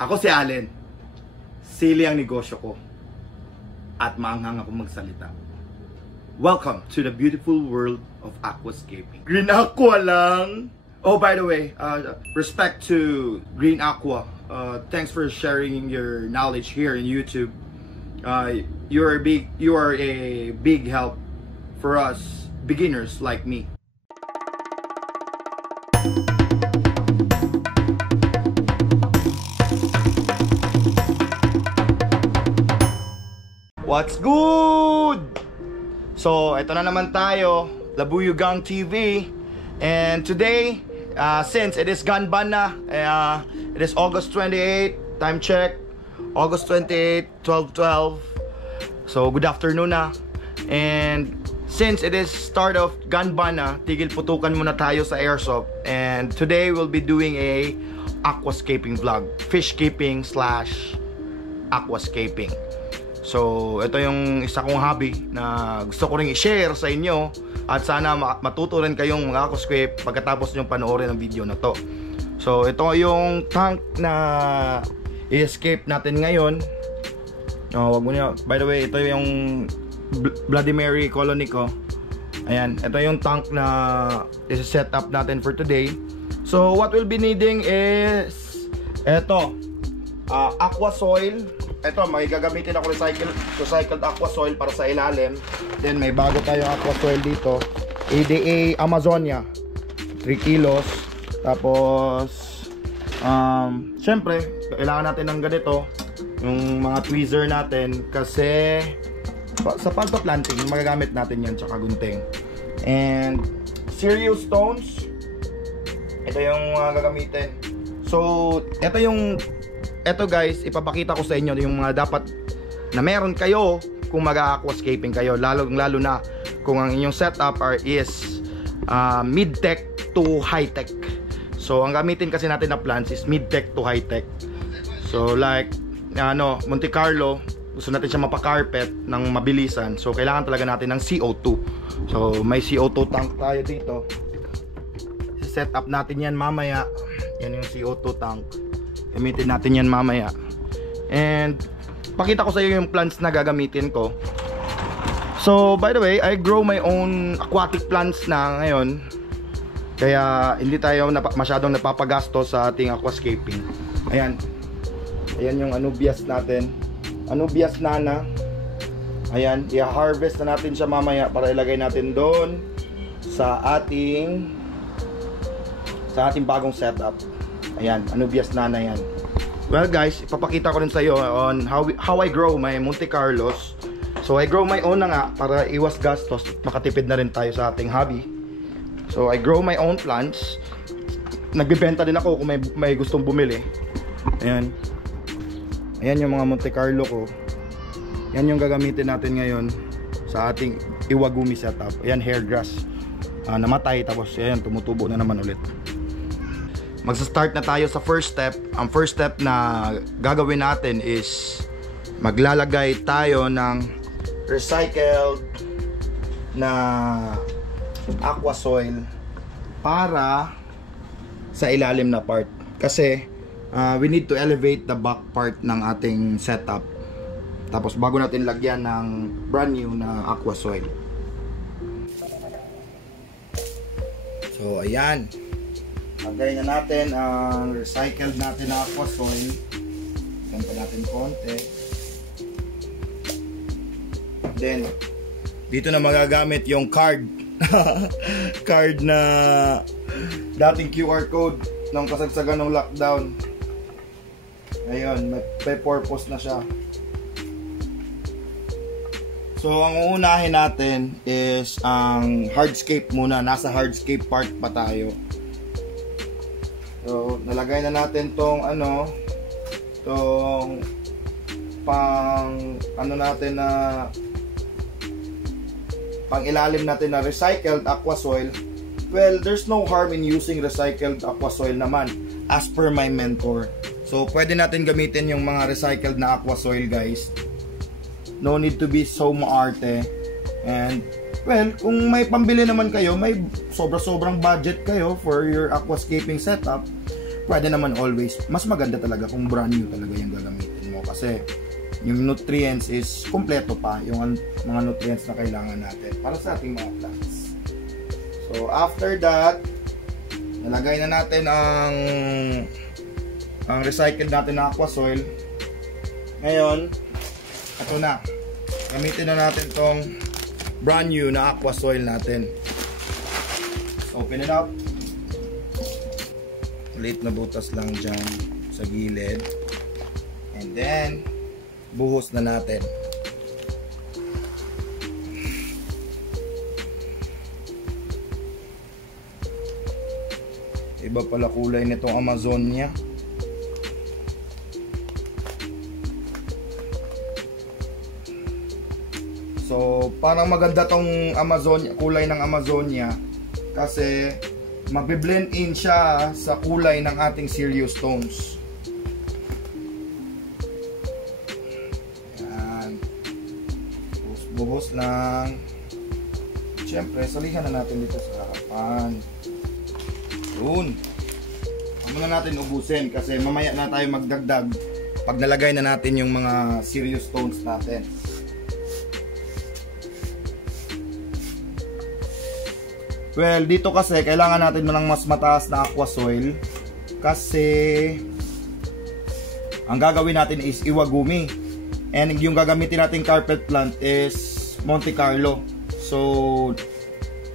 Ako si Allen. Sili ang negosyo ko. At maanghang ako magsalita. Welcome to the beautiful world of aquascaping. Green Aqua lang! Oh, by the way, respect to Green Aqua. Thanks for sharing your knowledge here in YouTube. You are a big help for us beginners like me. What's good? So, ito na naman tayo, Labuyugang TV. And today, since it is Ganban na, it is August 28, time check, August 28, 12:12. So, good afternoon na. And since it is start of Ganban na, tigil putukan muna tayo sa airsoft. And today, we'll be doing a aquascaping vlog. Fish keeping / aquascaping. So, ito yung isa kong hobby na gusto ko rin i-share sa inyo. At sana matuto rin kayong mga aquascape pagkatapos nyo panoorin ang video na to. So, ito yung tank na i-escape natin ngayon. Wag mo niya. By the way, ito yung Bloody Mary colony ko. Ayan, ito yung tank na i-set up natin for today. So, what we'll be needing is ito, aqua soil. Ito, may gagamitin ako recycled aqua soil para sa ilalim. Then may bago tayong aqua soil dito, ADA Amazonia 3 kilos. Tapos syempre kailangan natin ng ganito, yung mga tweezer natin, kasi sa pagpa-planting magagamit natin yan, tsaka gunting. And serious stones, ito yung gagamitin. So ito guys, ipapakita ko sa inyo yung mga dapat na meron kayo kung mag-aquascaping kayo, lalo na kung ang inyong setup is mid-tech to high-tech. So ang gamitin kasi natin na plants is mid-tech to high-tech. So like Monte Carlo, gusto natin siya mapa-carpet ng mabilisan, so kailangan talaga natin ng CO2. So may CO2 tank tayo dito. Set up natin yan mamaya. Yan yung CO2 tank. Gamitin natin yan mamaya. And pakita ko sa iyo yung plants na gagamitin ko. So by the way, I grow my own aquatic plants na ngayon, kaya hindi tayo masyadong napapagasto sa ating aquascaping. Ayan, ayan yung anubias natin, anubias nana. Ayan, i-harvest na natin siya mamaya para ilagay natin doon sa ating bagong setup. Ayan, anubias nana yan. Well guys, ipapakita ko rin sa iyo on how I grow my Monte Carlos. So I grow my own na nga para iwas gastos, makatipid na rin tayo sa ating hobby. So I grow my own plants. Nagbebenta din ako kung may gustong bumili. Ayan. Ayan yung mga Monte Carlo ko. Yan yung gagamitin natin ngayon sa ating Iwagumi setup. Ayan, hair grass. Namatay, tapos ayan, tumutubo na naman ulit. Magsa-start na tayo sa first step. Ang first step na gagawin natin is maglalagay tayo ng recycled na aqua soil para sa ilalim na part. Kasi we need to elevate the back part ng ating setup. Tapos bago natin lagyan ng brand new na aqua soil. So ayan, lagay na natin ang recycled natin na aqua soil. Lagyan pa natin konti. Then dito na magagamit yung card. Card na dating QR code ng kasagsagan ng lockdown. Ayun, may purpose na siya. So ang uunahin natin is ang hardscape muna. Nasa hardscape part pa tayo. So, nalagay na natin tong natin na pang ilalim natin na recycled aqua soil. Well, there's no harm in using recycled aqua soil naman, as per my mentor. So, pwede natin gamitin yung mga recycled na aqua soil, guys. No need to be so maarte. And well, kung may pambili naman kayo, may sobrang budget kayo for your aquascaping setup, pwede naman always. Mas maganda talaga kung brand new talaga yung gagamitin mo kasi yung nutrients is kompleto pa, yung mga nutrients na kailangan natin para sa ating mga plants. So after that, nalagay na natin ang recycled natin na aqua soil. Ngayon, ito na. Gamitin na natin tong brand new na aqua soil natin. Open it up. Maliit na butas lang dyan sa gilid. And then, buhos na natin. Iba pala kulay nitong Amazonia. So, parang maganda tong Amazonia, kulay ng Amazonia kasi mabiblend in siya sa kulay ng ating Cereus stones. Yan. Buhos lang. Siyempre, salihan na natin dito sa harapan. Yun. Huwag na natin ubusin kasi mamaya na tayo magdagdag pag nalagay na natin yung mga Cereus stones natin. Well, dito kasi kailangan natin ng mas mataas na aqua soil kasi ang gagawin natin is Iwagumi and yung gagamitin nating carpet plant is Monte Carlo. So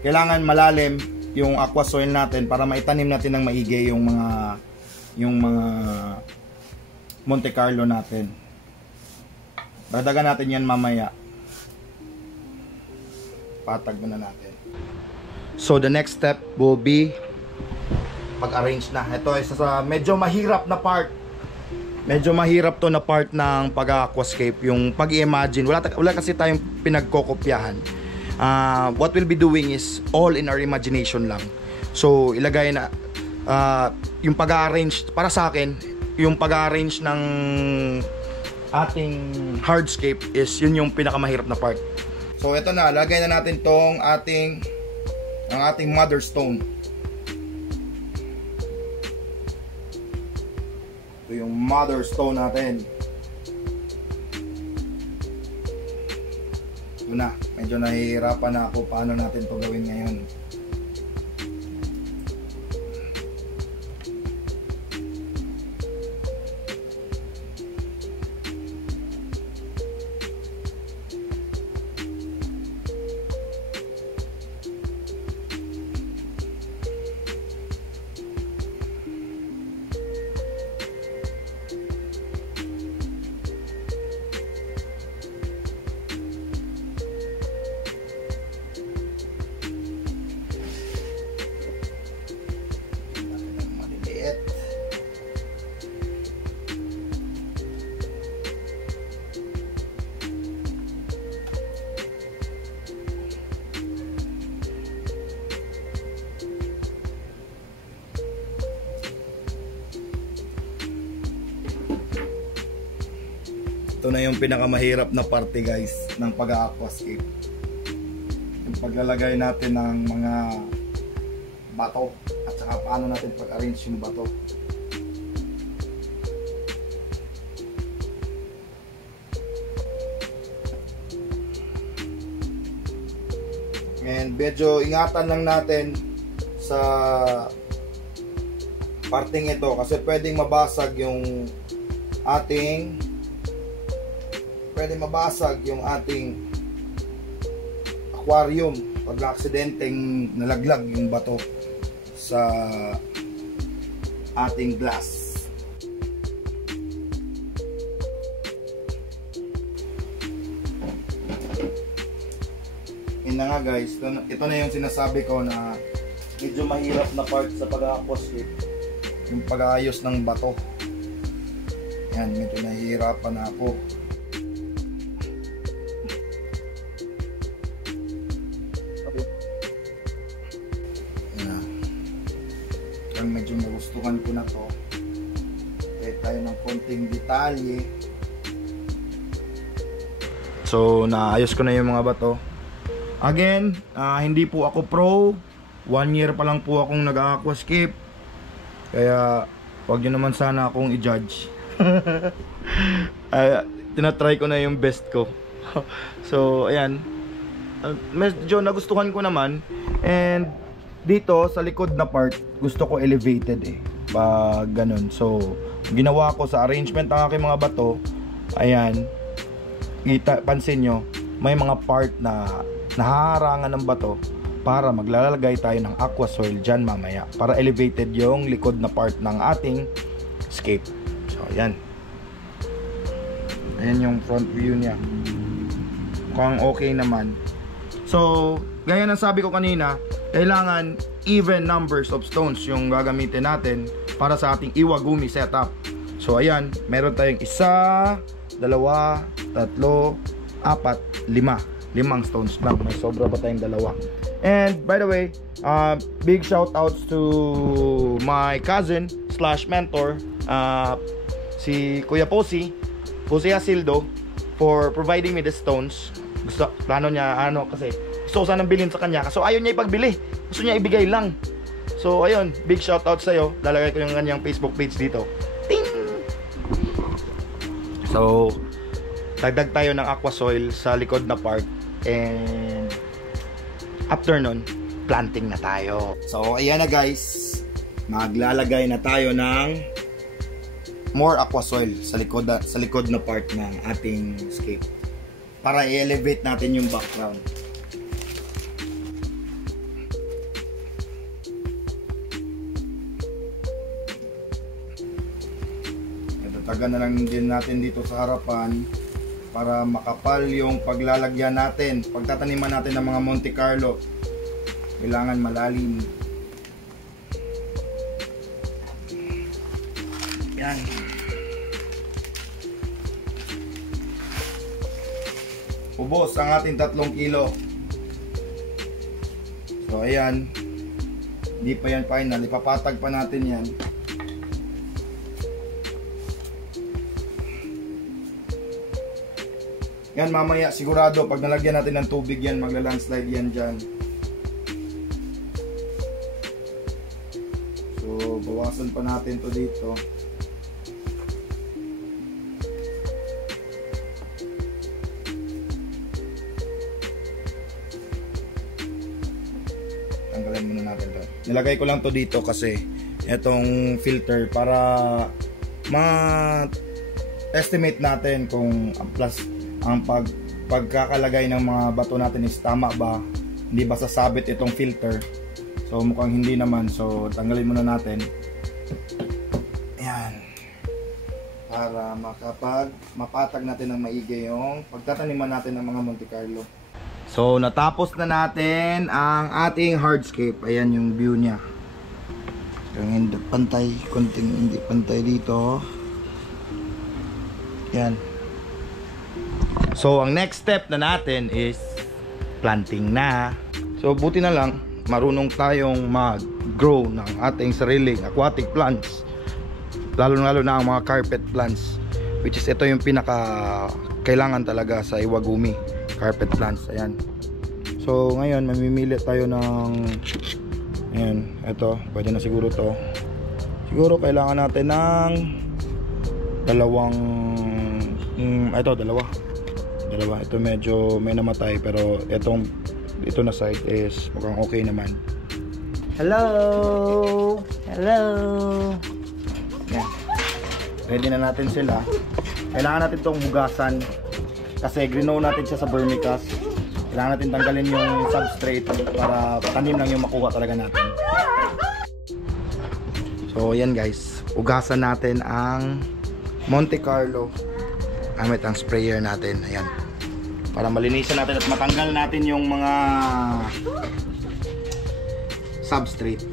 kailangan malalim yung aqua soil natin para maitanim natin ng maigi yung mga Monte Carlo natin. Dadagan natin yan mamaya. Patag muna natin. So the next step will be pag-arrange na. Ito isa sa medyo mahirap na part. Medyo mahirap to na part ng pag-aquascape, yung pag-i-imagine. Wala kasi tayong pinagkokopyahan. What we'll be doing is all in our imagination lang. So ilagay na yung pag-arrange para sa akin, yung pag-arrange ng ating hardscape is yun yung pinakamahirap na part. So ito na, lagay na natin tong ang ating mother stone. Ito yung mother stone natin. Ito na, medyo nahihirapan na ako paano natin ito gawin ngayon. Ito na yung pinakamahirap na parte guys ng pag-aquascape. Yung paglalagay natin ng mga bato at saka paano natin pag-arrange yung bato. And medyo ingatan lang natin sa parting ito kasi pwedeng mabasag yung ating aquarium pag aksidenteng nalaglag yung bato sa ating glass. Yun na nga guys, ito na yung sinasabi ko na medyo mahirap na part sa pag-aquascape, yung pag-aayos ng bato. Yan, medyo nahihirapan na ako. Medyo nagustuhan ko na to. Kahit tayo ng konting detalye. So naayos ko na yung mga bato. Again, hindi po ako pro. 1 year pa lang po akong nag-aquascape. Kaya Huwag nyo naman sana akong i-judge. Tinatry ko na yung best ko. So ayan, medyo nagustuhan ko naman. And dito sa likod na part, gusto ko elevated eh, pag ganun. So ginawa ko sa arrangement ng aking mga bato, ayan, pansin nyo, may mga part na nahaharangan ng bato para maglalagay tayo ng aqua soil dyan mamaya, para elevated yung likod na part ng ating scape. So ayan, ayan yung front view niya, mukhang okay naman. So gaya ng sabi ko kanina, kailangan even numbers of stones yung gagamitin natin para sa ating Iwagumi setup. So ayan, meron tayong 1, 2, 3, 4, 5 stones lang. May sobra pa tayong 2. And by the way, big shout outs to my cousin / mentor, si Kuya Posi Asildo, for providing me the stones. Plano niya kasi gusto ko sanang bilhin sa kanya, so ayaw niya ipagbili, gusto niya ibigay lang. So ayun, big shout out sa'yo. Lalagay ko yung kanyang Facebook page dito. Ting! So dagdag tayo ng aqua soil sa likod na part, and after nun, planting na tayo. So ayan na guys, maglalagay na tayo ng more aqua soil sa likod na part ng ating scape para i-elevate natin yung background. Tatagan na lang din natin dito sa harapan para makapal yung paglalagyan natin. Pagtataniman natin ng mga Monte Carlo, kailangan malalim. Yan. Ubos ang ating 3 kilo. So ayan, hindi pa yan final, ipapatag pa natin yan. Yan mamaya sigurado pag nalagyan natin ng tubig yan, magla-landslide yan dyan. So bawasan pa natin to dito. Tanggalin muna natin to. Nilagay ko lang to dito kasi itong filter para ma-estimate natin kung ang pagkakalagay ng mga bato natin is tama ba, hindi ba sasabit itong filter. So mukhang hindi naman, so tanggalin muna natin. Ayan, para mapatag natin ng maigi yung pagtataniman natin ng mga Monte Carlo. So natapos na natin ang ating hardscape. Ayan yung view nya, yung hindi pantay, konting hindi pantay dito. Ayan. So ang next step na natin is planting na. So buti na lang marunong tayong mag-grow ng ating sariling aquatic plants, lalo na ang mga carpet plants, which is ito yung pinaka kailangan talaga sa Iwagumi, carpet plants. Ayan. So ngayon mamimili tayo ng, ayan, ito pwede na siguro to. Siguro kailangan natin ng dalawa. Ito medyo may namatay, pero ito na side is mukhang okay naman. Hello. Yan. Ready na natin sila. Kailangan natin itong hugasan kasi grinow natin siya sa vermicast. Kailangan natin tanggalin yung substrate para tanim lang yung makuha talaga natin. So yan guys, hugasan natin ang Monte Carlo gamit ang sprayer natin. Ayan, para malinisan natin at matanggal natin yung mga substrate.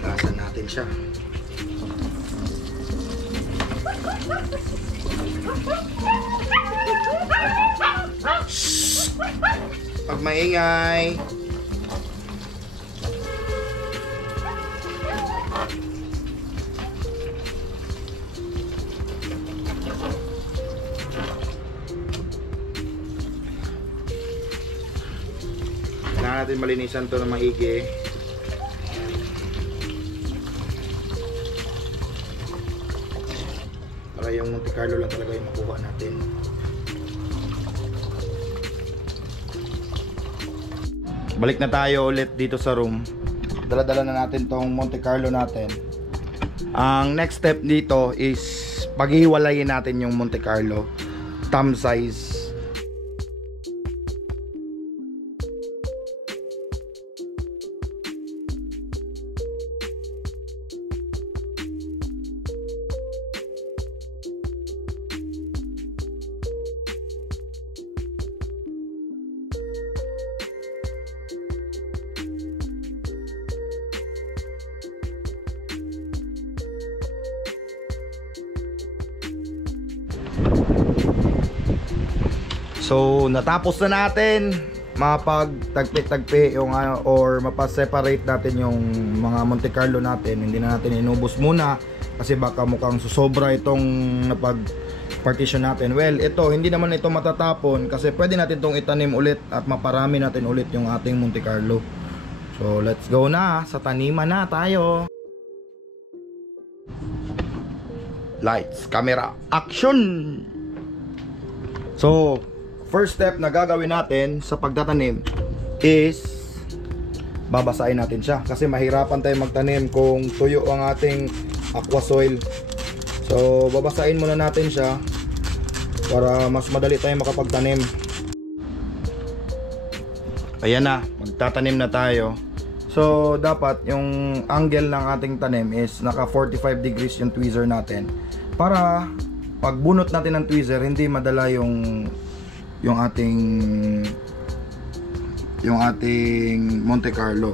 Hugasan natin siya. Shhh! Pag maingay. Kailangan natin malinisan to ng maigi. Para yung Monte Carlo lang talaga yung makuha natin. Balik na tayo ulit dito sa room. Dala-dala na natin tong Monte Carlo natin. Ang next step dito is paghiwalayin natin yung Monte Carlo thumb size. So natapos na natin mapagtagpi-tagpi yung or mapaseparate natin yung mga Monte Carlo natin. Hindi na natin inubos muna kasi baka mukhang susobra itong napag-partition natin. Well, ito hindi naman ito matatapon kasi pwede natin itong itanim ulit at maparami natin ulit yung ating Monte Carlo. So let's go na, sa taniman na tayo. Lights, camera, action! So first step na gagawin natin sa pagtatanim is babasahin natin siya kasi mahirapan tayo magtanim kung tuyo ang ating aqua soil. So babasahin muna natin siya para mas madali tayo makapagtanim. Ayan na, magtatanim na tayo. So dapat yung angle ng ating tanim is naka 45 degrees yung tweezer natin para pag bunot natin ng tweezer hindi madala yung ating Monte Carlo.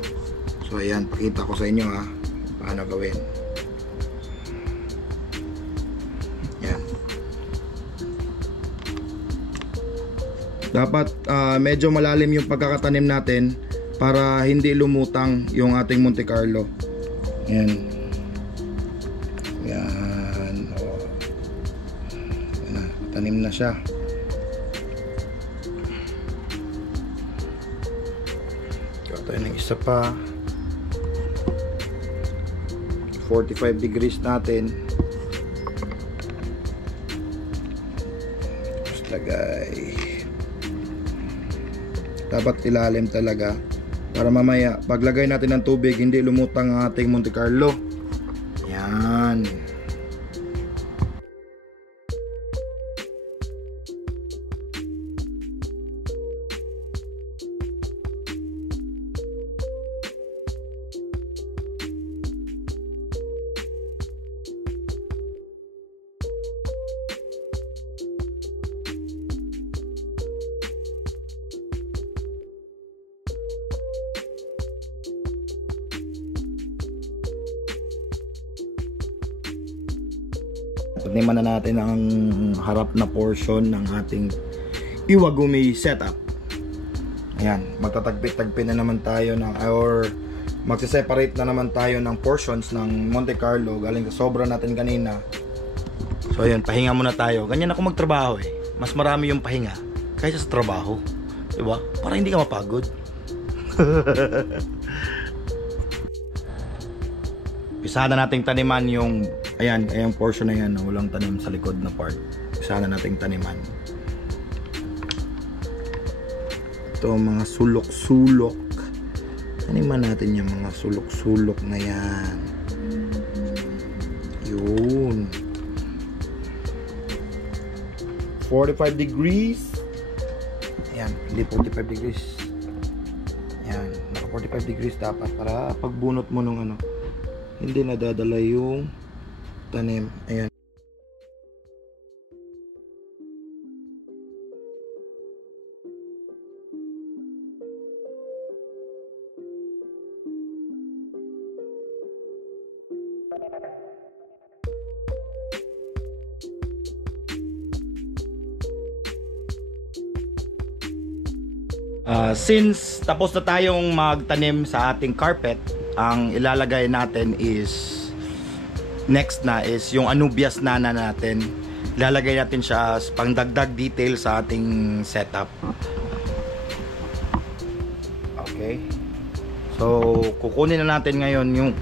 So ayan, pakita ko sa inyo paano gawin. Yan. Dapat medyo malalim yung pagkakatanim natin para hindi lumutang yung ating Monte Carlo. Yan. Yan. Yan, tanim na siya. Tayo ng isa pa 45 degrees natin. Tapos lagay, dapat ilalim talaga para mamaya paglagay natin ng tubig hindi lumutang ang ating Monte Carlo. Yan. Taniman na natin ang harap na portion ng ating Iwagumi setup. Ayan, magtatagpi-tagpi na naman tayo or magsiseparate na naman tayo ng portions ng Monte Carlo galing sa sobra natin kanina. So ayun, pahinga muna tayo. Ganyan ako magtrabaho eh. Mas marami yung pahinga kaysa sa trabaho, diba? Para hindi ka mapagod. Isa na nating taniman yung ayan portion na yan, walang tanim sa likod na part. Isa na nating taniman. Ito mga sulok-sulok. Taniman natin yung mga sulok-sulok na yan. Yun. 45 degrees. Ayan, hindi 45 degrees. Ayan, naka 45 degrees dapat para pagbunot mo nung hindi nadadala yung tanim. Ayan. Since tapos na tayong magtanim sa ating carpet, ang ilalagay natin is next na is yung anubias nana natin. Ilalagay natin siya as pangdagdag detail sa ating setup. Okay. Okay? So, kukunin na natin ngayon yung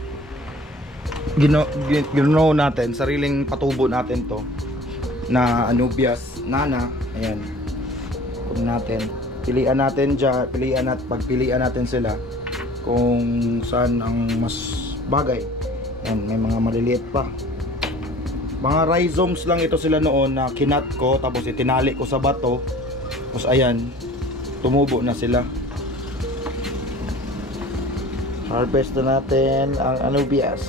ginaw natin, sariling patubo natin to na Anubias Nana. Ayan. Kunin natin. Pilian natin dyan, pagpilian natin sila kung saan ang mas bagay. Ayan, may mga maliliit pa. Mga rhizomes lang ito sila noon na kinat ko, tapos itinali ko sa bato. Tapos ayan, tumubo na sila. Harvest na natin ang Anubias.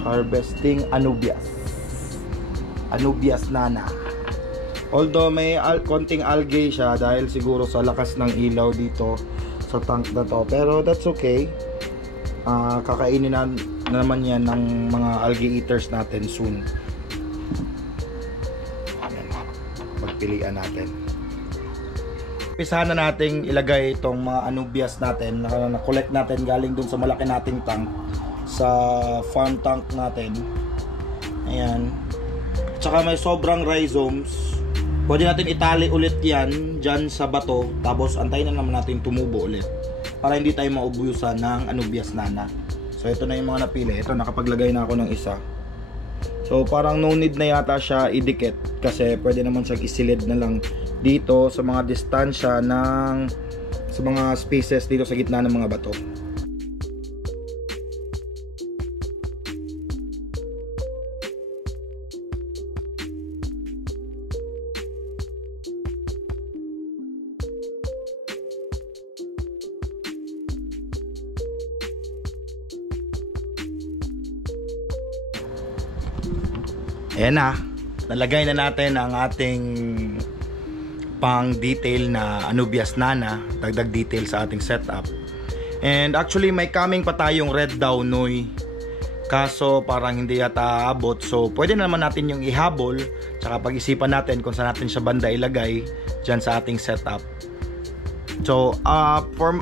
Harvesting Anubias. Anubias Nana. Although may konting algae siya dahil siguro sa lakas ng ilaw dito sa tank na to. Pero that's okay. Kakainin na naman yan ng mga algae eaters natin soon. Pagpilian natin. Pisahan na nating ilagay itong mga Anubias natin na collect natin galing dun sa malaki nating tank sa farm tank natin. Ayan. Tsaka may sobrang rhizomes. Pwede natin itali ulit yan dyan sa bato, tapos antayin na naman natin tumubo ulit para hindi tayo maubusan ng Anubias Nana. So ito na yung mga napili. Ito, nakapaglagay na ako ng isa. So parang no need na yata siya idikit kasi pwede naman siyang isilid na lang dito sa mga distansya sa mga spaces dito sa gitna ng mga bato. Ayan na, nalagay na natin ang ating pang detail na Anubias Nana, dagdag detail sa ating setup. And actually may coming pa tayong red Daunoy, kaso parang hindi yata abot. So pwede na naman natin yung ihabol, tsaka pag-isipan natin kung saan natin siya banda ilagay dyan sa ating setup. So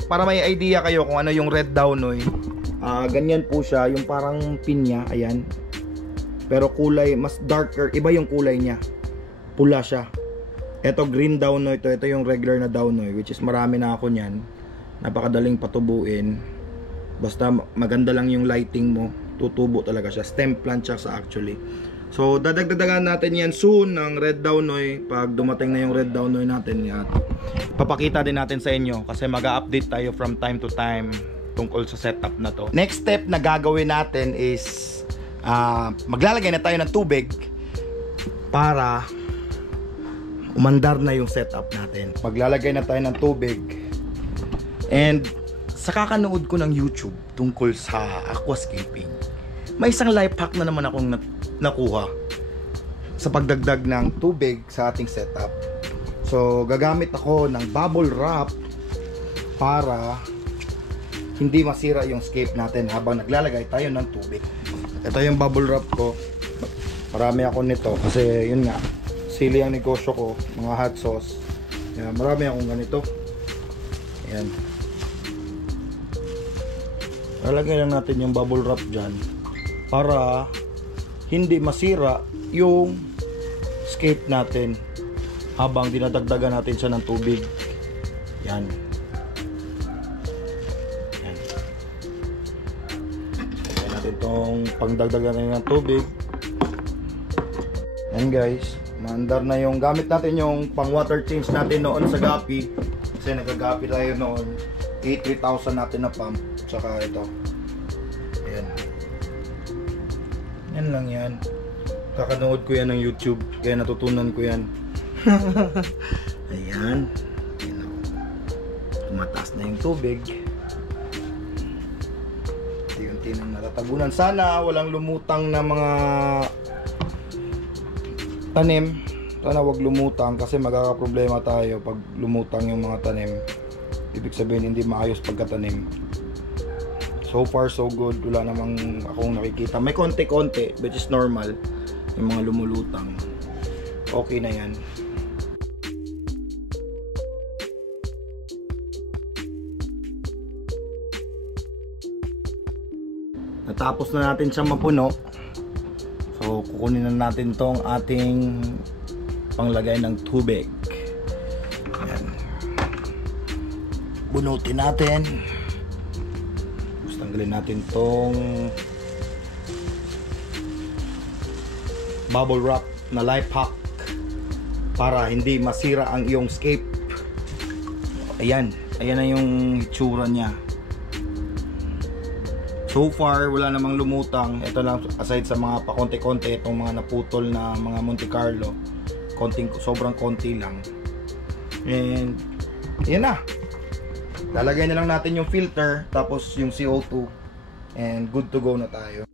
para may idea kayo kung ano yung red Daunoy, ganyan po siya, yung parang pinya, ayan. Pero kulay, mas darker, iba yung kulay niya. Pula siya. Ito green Daunoy to, ito yung regular na Daunoy, which is marami na ako niyan. Napakadaling patubuin. Basta maganda lang yung lighting mo, tutubo talaga siya. Stem plant siya sa actually. So dadagdagan natin yan soon ng red Daunoy. Pag dumating na yung red Daunoy natin, yan. Papakita din natin sa inyo kasi mag-update tayo from time to time tungkol sa setup na to. Next step na gagawin natin is maglalagay na tayo ng tubig para umandar na yung setup natin. Maglalagay na tayo ng tubig, and sa kakanood ko ng YouTube tungkol sa aquascaping, may isang life hack na naman akong nakuha sa pagdagdag ng tubig sa ating setup. So gagamit ako ng bubble wrap para hindi masira yung scape natin habang naglalagay tayo ng tubig. Ito yung bubble wrap ko. Marami ako nito kasi yun nga, sili ang negosyo ko, mga hot sauce. Yan, marami akong ganito. Ayan. Lalagay lang natin yung bubble wrap dyan para hindi masira yung scape natin habang dinadagdagan natin siya ng tubig. Yan. Itong pangdagdagan ng tubig. Yan guys, maandar na yung gamit natin, yung pang water change natin noon sa Gapi kasi nagagapi tayo noon. 83,000 natin na pump, tsaka ito. Ayan. Yan lang yan. Kakanood ko yan ng YouTube kaya natutunan ko yan. Ayan. Tumataas na yung tubig. Unti-unti nang natatabunan. Sana walang lumutang na mga tanim. Sana wag lumutang kasi magkakaproblema tayo pag lumutang yung mga tanim. Ibig sabihin hindi maayos pagkatanim. So far so good. Wala namang akong nakikita. May konti-konti which is normal. Yung mga lumulutang. Okay na yan. Natapos na natin siyang mapuno. So kukunin na natin tong ating panglagay ng tubig. Ayan. bunutin natin. Tapos tanggalin natin tong bubble wrap na life hack para hindi masira ang iyong scape. Ayan na yung itsura niya. So far wala namang lumutang. Ito lang, aside sa mga pakonti-konti, itong mga naputol na mga Monte Carlo, sobrang konti lang. And yan na, lalagay na lang natin yung filter, tapos yung CO2, and good to go na tayo.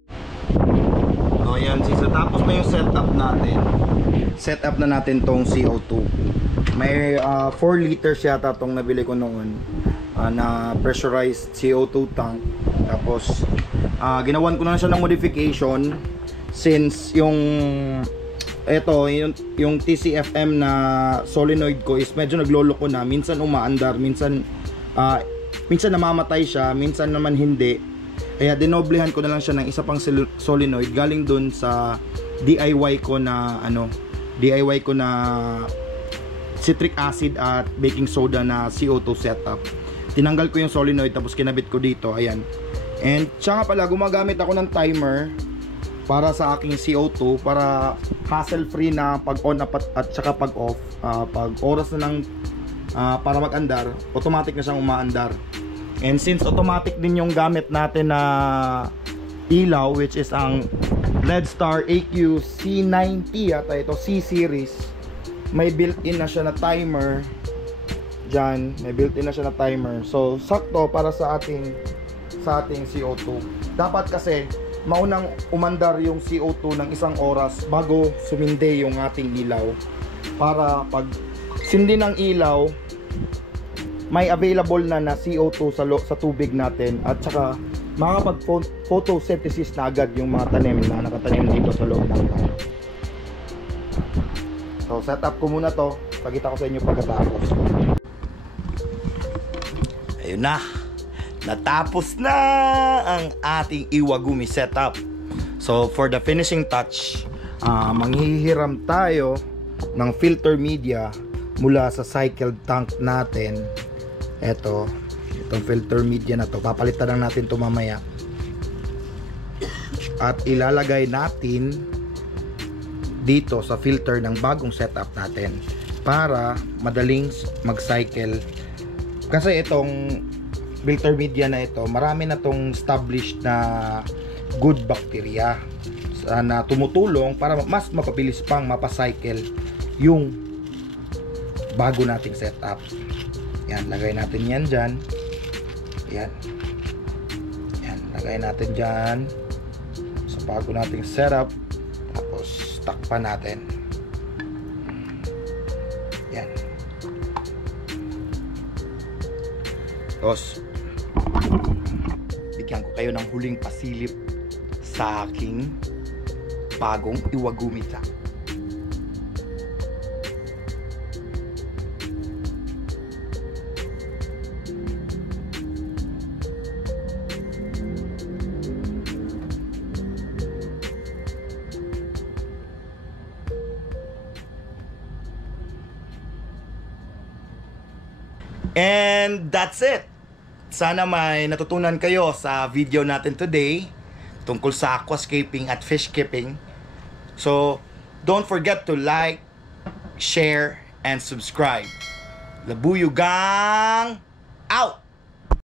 So ayan, tapos na yung setup natin. Setup na natin tong CO2. May 4 liters yata tong nabili ko noon, na pressurized CO2 tank. Tapos ginawan ko na siya ng modification, since yung TCFM na solenoid ko is medyo nagloloko na. Minsan umaandar, minsan namamatay siya, minsan naman hindi. Kaya dinoblehan ko na lang siya ng isa pang solenoid galing dun sa DIY ko na citric acid at baking soda na CO2 setup. Tinanggal ko yung solenoid tapos kinabit ko dito. Ayan. And siya nga pala, gumagamit ako ng timer para sa aking CO2, para hassle free na pag on at saka pag off. Pag oras na ng para mag-andar, automatic na siyang umaandar. And since automatic din yung gamit natin na ilaw, which is ang Ledstar AQ C90 yata ito, C series, may built-in na siya na timer. Diyan, may built-in na siya na timer. So sakto para sa ating CO2. Dapat kasi maunang umandar yung CO2 ng 1 oras bago sumindi yung ating ilaw, para pag sindi ng ilaw may available na CO2 sa tubig natin, at saka makakapag photosynthesis na agad yung mga tanim na nakatanim dito sa loob ng tank. So set up ko muna to, pakita ko sa inyo pagkatapos. Ayun na, natapos na ang ating Iwagumi setup. So for the finishing touch, manghihiram tayo ng filter media mula sa cycled tank natin. Itong filter media na to, papalitan lang natin to mamaya, at ilalagay natin dito sa filter ng bagong setup natin para madaling mag-cycle. Kasi itong filter media na ito, marami na tong established na good bacteria na tumutulong para mas mapabilis pang mapacycle yung bago nating setup. Yan, lagay natin yan dyan. Yan, lagay natin dyan sa bago nating setup. Tapos takpan natin. Yan. Tapos bigyan ko kayo ng huling pasilip sa aking bagong Iwagumi tank. And that's it. Sana may natutunan kayo sa video natin today tungkol sa aquascaping at fish keeping. So, don't forget to like, share, and subscribe. Labuyo Gang out!